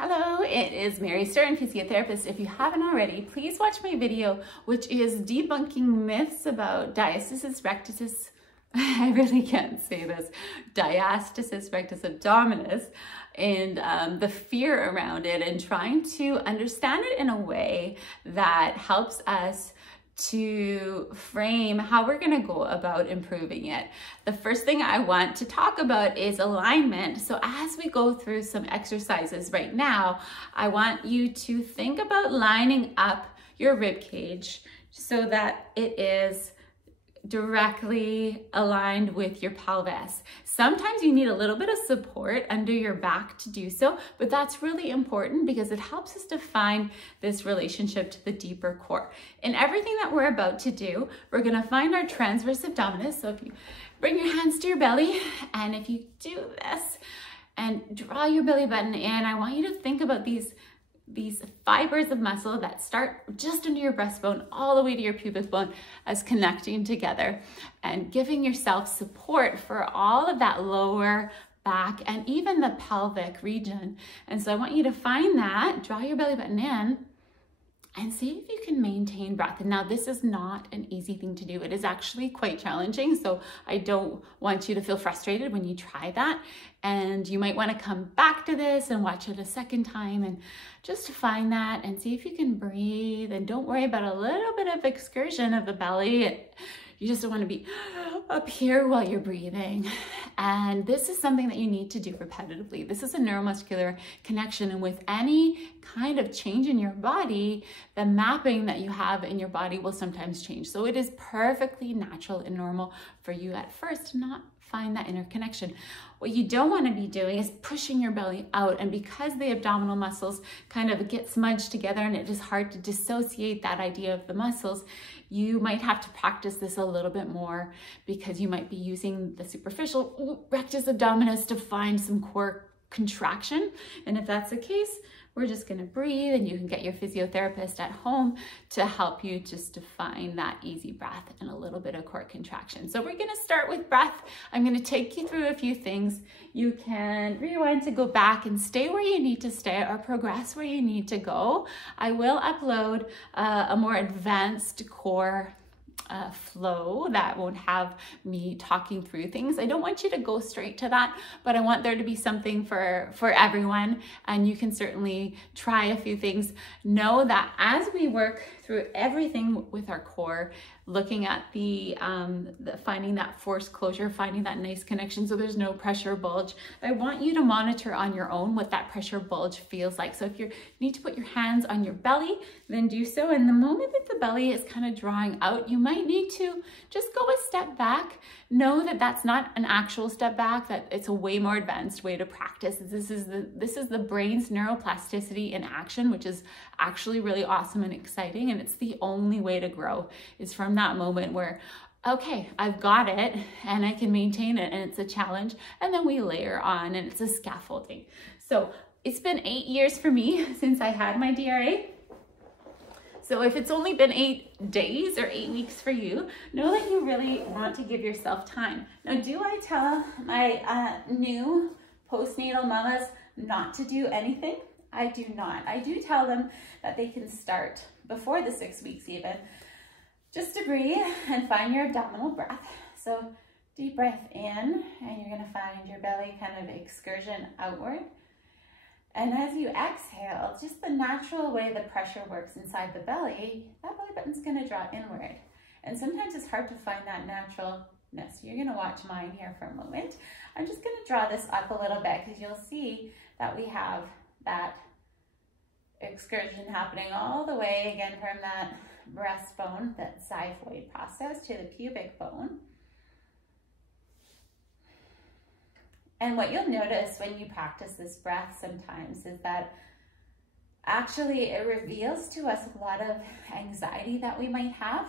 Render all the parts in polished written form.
Hello, it is Mary Stern, physiotherapist. If you haven't already, please watch my video, which is debunking myths about diastasis rectus. I really can't say this. Diastasis rectus abdominis and the fear around it, and trying to understand it in a way that helps us to frame how we're going to go about improving it. The first thing I want to talk about is alignment. So as we go through some exercises right now, I want you to think about lining up your rib cage so that it is directly aligned with your pelvis. Sometimes you need a little bit of support under your back to do so, but that's really important because it helps us define this relationship to the deeper core. In everything that we're about to do, we're going to find our transverse abdominis. So if you bring your hands to your belly, and if you do this and draw your belly button in, I want you to think about these fibers of muscle that start just under your breastbone all the way to your pubic bone as connecting together and giving yourself support for all of that lower back and even the pelvic region. And so I want you to find that, draw your belly button in, and see if you can maintain breath. And now this is not an easy thing to do. It is actually quite challenging. So I don't want you to feel frustrated when you try that. And you might want to come back to this and watch it a second time and just find that and see if you can breathe. And don't worry about a little bit of excursion of the belly. You just don't want to be up here while you're breathing. And this is something that you need to do repetitively. This is a neuromuscular connection. And with any kind of change in your body, the mapping that you have in your body will sometimes change. So it is perfectly natural and normal for you at first to not find that interconnection. What you don't want to be doing is pushing your belly out. And because the abdominal muscles kind of get smudged together and it is hard to dissociate that idea of the muscles, you might have to practice this a little bit more because you might be using the superficial rectus abdominis to find some core contraction. And if that's the case, we're just going to breathe, and you can get your physiotherapist at home to help you just to find that easy breath and a little bit of core contraction. So we're going to start with breath. I'm going to take you through a few things. You can rewind to go back and stay where you need to stay or progress where you need to go. I will upload a more advanced core flow that won't have me talking through things. I don't want you to go straight to that, but I want there to be something for everyone, and you can certainly try a few things. Know that as we work through everything with our core, looking at the finding that force closure, finding that nice connection so there's no pressure bulge, I want you to monitor on your own what that pressure bulge feels like. So if you need to put your hands on your belly, then do so. And the moment that the belly is kind of drawing out, you might need to just go a step back. Know that that's not an actual step back, that it's a way more advanced way to practice. This is the brain's neuroplasticity in action, which is actually really awesome and exciting. And it's the only way to grow, is from that moment where, okay, I've got it and I can maintain it, and it's a challenge. And then we layer on, and it's a scaffolding. So it's been 8 years for me since I had my DRA. So if it's only been 8 days or 8 weeks for you, know that you really want to give yourself time. Now, do I tell my new postnatal mamas not to do anything? I do not. I do tell them that they can start before the 6 weeks even, just to breathe and find your abdominal breath. So deep breath in, and you're gonna find your belly kind of excursion outward. And as you exhale, just the natural way the pressure works inside the belly, that belly button's gonna draw inward. And sometimes it's hard to find that naturalness. You're gonna watch mine here for a moment. I'm just gonna draw this up a little bit because you'll see that we have that excursion happening all the way, again, from that breastbone, that xiphoid process, to the pubic bone. And what you'll notice when you practice this breath sometimes is that actually it reveals to us a lot of anxiety that we might have.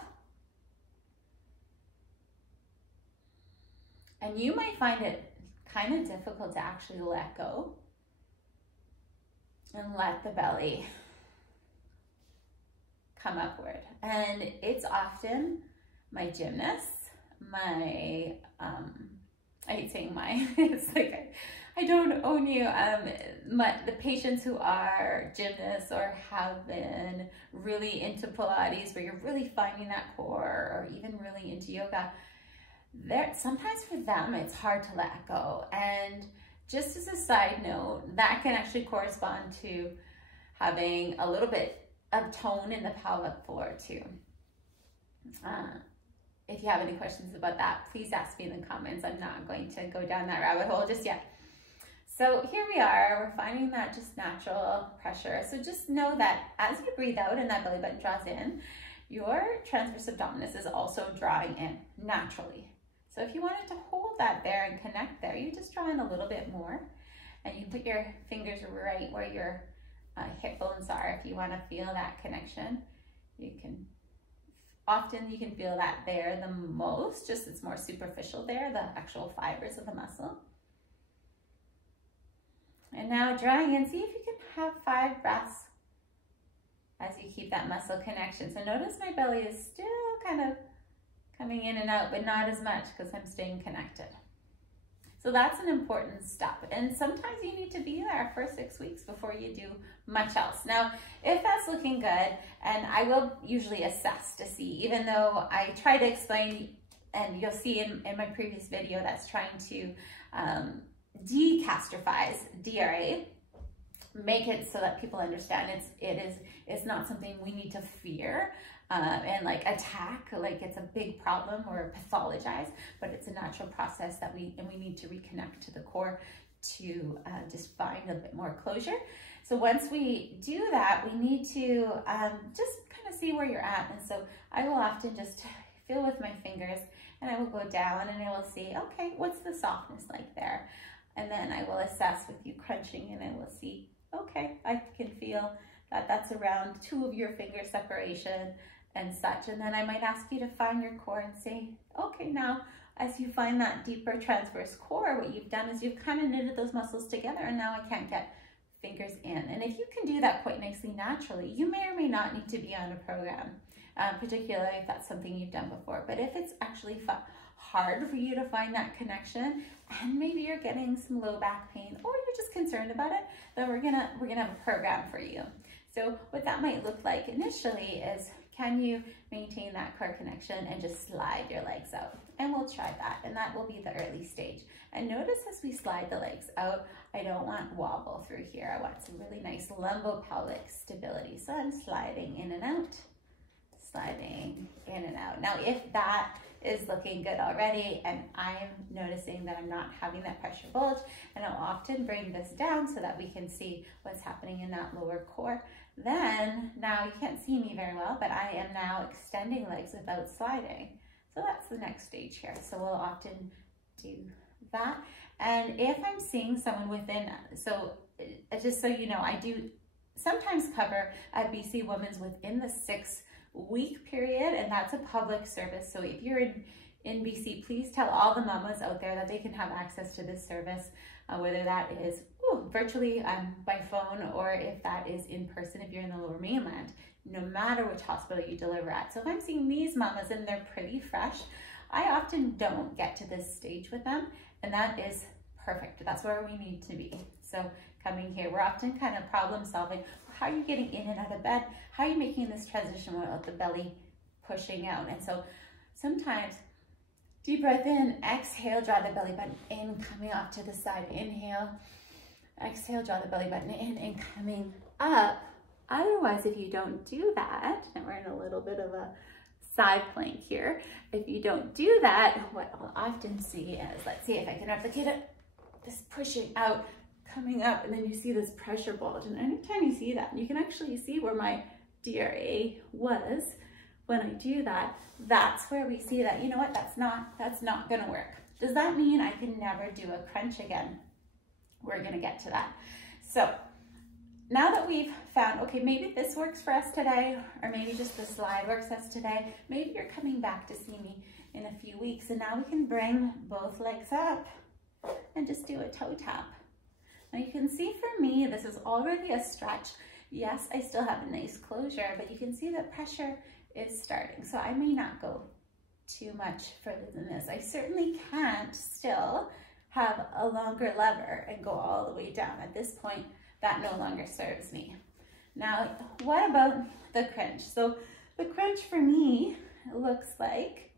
And you might find it kind of difficult to actually let go and let the belly come upward. And it's often my gymnasts, my I hate saying my, it's like, I don't own you. The patients who are gymnasts or have been really into Pilates, where you're really finding that core, or even really into yoga, sometimes for them, it's hard to let go. And just as a side note, that can actually correspond to having a little bit of tone in the pelvic floor too. If you have any questions about that, please ask me in the comments. I'm not going to go down that rabbit hole just yet. So here we are, we're finding that just natural pressure. So just know that as you breathe out and that belly button draws in, your transverse abdominis is also drawing in naturally. So if you wanted to hold that there and connect there, you just draw in a little bit more, and you put your fingers right where your hip bones are. If you want to feel that connection, often you can feel that there the most, just it's more superficial there, the actual fibers of the muscle. And now drawing in, see if you can have 5 breaths as you keep that muscle connection. So notice my belly is still kind of coming in and out, but not as much because I'm staying connected. So that's an important step. And sometimes you need to be there for 6 weeks before you do much else. Now, if that's looking good, and I will usually assess to see, even though I try to explain, and you'll see in my previous video that's trying to decastrophize DRA, make it so that people understand it's not something we need to fear and like attack, like it's a big problem or pathologize, but it's a natural process that we need to reconnect to the core to just find a bit more closure. So once we do that, we need to just kind of see where you're at. And so I will often just feel with my fingers, and I will go down and I will see, okay, what's the softness like there? And then I will assess with you crunching, and I will see, okay, I can feel that that's around 2 of your finger separation and such. And then I might ask you to find your core and say, okay, now as you find that deeper transverse core, what you've done is you've kind of knitted those muscles together, and now I can't get fingers in. And if you can do that quite nicely naturally, you may or may not need to be on a program, particularly if that's something you've done before. But if it's actually hard for you to find that connection, and maybe you're getting some low back pain, or you're just concerned about it, then we're gonna have a program for you. So what that might look like initially is, can you maintain that core connection and just slide your legs out? And we'll try that, and that will be the early stage. And notice as we slide the legs out, I don't want wobble through here. I want some really nice lumbopelvic stability. So I'm sliding in and out, sliding in and out. Now, if that is looking good already, and I'm noticing that I'm not having that pressure bulge, and I'll often bring this down so that we can see what's happening in that lower core. Then, now you can't see me very well, but I am now extending legs without sliding. So that's the next stage here. So we'll often do that. And if I'm seeing someone within, so just so you know, I do sometimes cover at BC Women's within the 6-week period, and that's a public service. So if you're in BC, please tell all the mamas out there that they can have access to this service, whether that is virtually by phone, or if that is in person if you're in the Lower Mainland, no matter which hospital you deliver at. So if I'm seeing these mamas and they're pretty fresh, I often don't get to this stage with them, and that is perfect. That's where we need to be. So coming here, we're often kind of problem solving. How are you getting in and out of bed? How are you making this transition without the belly pushing out? And so sometimes deep breath in, exhale, draw the belly button in, coming off to the side. Inhale, exhale, draw the belly button in and coming up. Otherwise, if you don't do that, and we're in a little bit of a side plank here, if you don't do that, what I'll often see is, let's see if I can replicate it, this pushing out, coming up, and then you see this pressure bulge. And anytime you see that, you can actually see where my DRA was when I do that. That's where we see that, you know what, that's not gonna work. Does that mean I can never do a crunch again? We're gonna get to that. So now that we've found, okay, maybe this works for us today, or maybe just the slide works for us today, maybe you're coming back to see me in a few weeks, and now we can bring both legs up and just do a toe tap. Now you can see for me, this is already a stretch. Yes, I still have a nice closure, but you can see the pressure is starting. So I may not go too much further than this. I certainly can't still have a longer lever and go all the way down. At this point, that no longer serves me. Now, what about the crunch? So the crunch for me looks like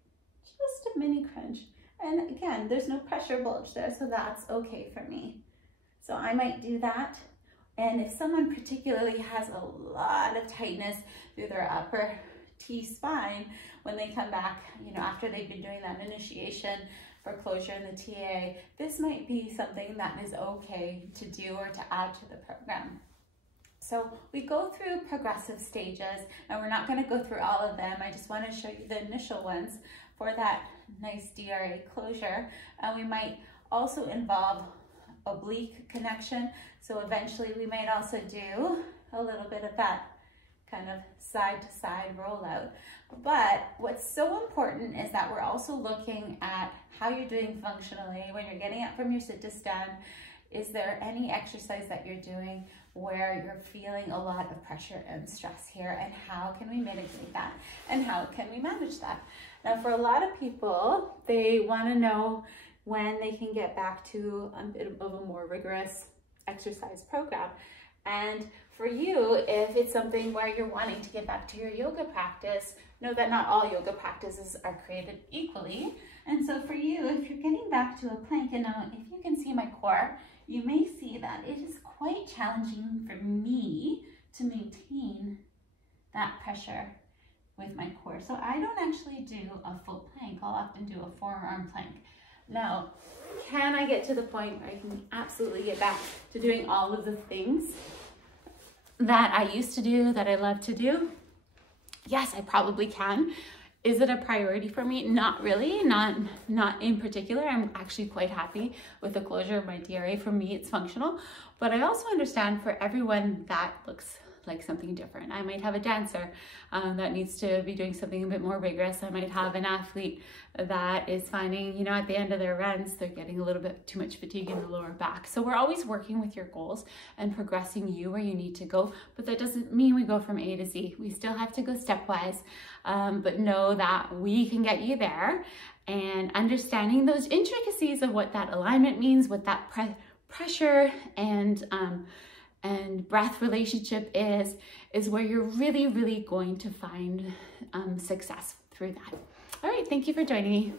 just a mini crunch. And again, there's no pressure bulge there, so that's okay for me. So I might do that. And if someone particularly has a lot of tightness through their upper T-spine, when they come back, you know, after they've been doing that initiation for closure in the TA, this might be something that is okay to do or to add to the program. So we go through progressive stages, and we're not going to go through all of them. I just want to show you the initial ones for that nice DRA closure. And we might also involve oblique connection. So eventually we might also do a little bit of that kind of side to side rollout. But what's so important is that we're also looking at how you're doing functionally when you're getting up from your sit to stand. Is there any exercise that you're doing where you're feeling a lot of pressure and stress here, and how can we mitigate that, and how can we manage that? Now, for a lot of people, they want to know when they can get back to a bit of a more rigorous exercise program. And for you, if it's something where you're wanting to get back to your yoga practice, know that not all yoga practices are created equally. And so for you, if you're getting back to a plank, and now if you can see my core, you may see that it is quite challenging for me to maintain that pressure with my core. So I don't actually do a full plank. I'll often do a forearm plank. Now, can I get to the point where I can absolutely get back to doing all of the things that I used to do, that I love to do? Yes, I probably can. Is it a priority for me? Not really, not in particular. I'm actually quite happy with the closure of my DRA. For me, it's functional, but I also understand for everyone that looks like something different. I might have a dancer that needs to be doing something a bit more rigorous. I might have an athlete that is finding, you know, at the end of their runs, they're getting a little bit too much fatigue in the lower back. So we're always working with your goals and progressing you where you need to go, but that doesn't mean we go from A to Z. We still have to go stepwise, but know that we can get you there, and understanding those intricacies of what that alignment means, what that pressure and breath relationship is where you're really, really going to find success through that. All right, thank you for joining me.